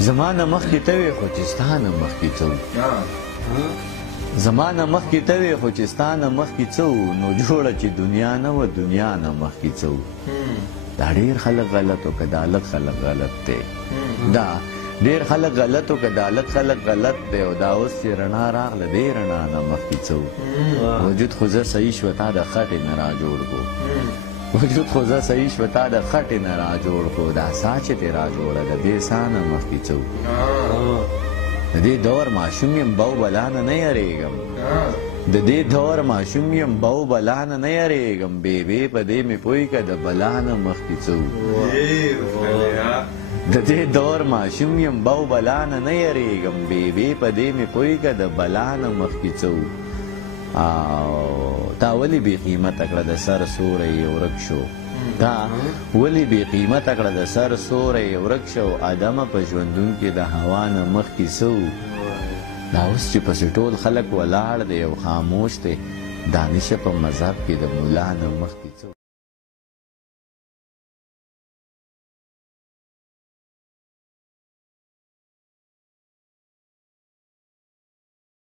زما نه مخکې ته وې خو چې ستا نه مخکې څه وو زما نه مخکې ته وې خو چې ستا نه مخکې څه وو نو جوړه چې دنیا نه وه دنیا نه مخکې څه وو دا ډېر خلک غلط و که دا لږ خلک غلط دی دا ډېر خلک غلط و که دا لږ خلک غلط دی او دا اوس چې رڼا راغله دې رڼا نه مخکې څه وو وجود خو زه صحیح شوه تا د خټې نه را جوړ کو وجود خو زه صحیح شوه تا د خټې نه را جوړ کو دا سا چې تې را جوړه د دې سا نه مخکې څه وو د دې دور ماشوم یم بو بلا نه نه یریږم د دې دور ماشوم یم بو بلا نه نه یریږم بیبې په دې مې پوی که د بلا نه مخکې څه وو د دې دور ماشوم یم بو بلا نه نه یریږم بیبې په دې مې پوی که د بلا نه مخکې څه وو او تا ولې بې قیمته کړه د سر سوری یې ورک شو تا ولې بې قیمته کړه د سر سوری یې ورک شو ادمه په ژوندون کې د هوا نه مخکې څه وو دا اوس چې پسې ټول خلک ولاړ دی او خاموش دی دانشه په مذهب کې د ملا نه مخکې څه